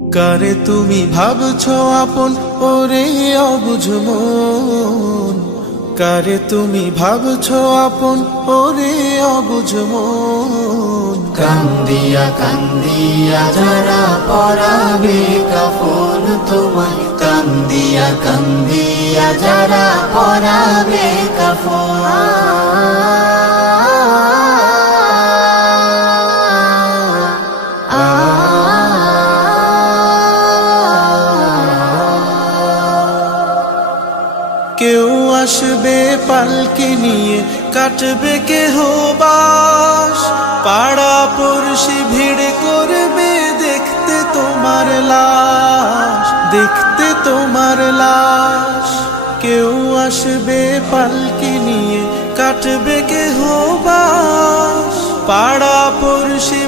কারে তুমি ভাবছো আপন ওরে অবুঝ মন, কারে তুমি ভাবছো আপন ওরে অবুঝ মন। কান্দিয়া কান্দিয়া যারা পরাবে কাফন তোমায়, কান্দিয়া কান্দিয়া যারা পরাবে কাফন। কেউ আসবে পালকি নিয়ে, কাটবে কেহ বাস, পাড়া পড়শি ভিড় করবে দেখতে তোমার লাশ, দেখতে তোমার লাশ। কেউ আসবে পালকি নিয়ে, কাটবে কেহ বাস, পাড়া পড়শি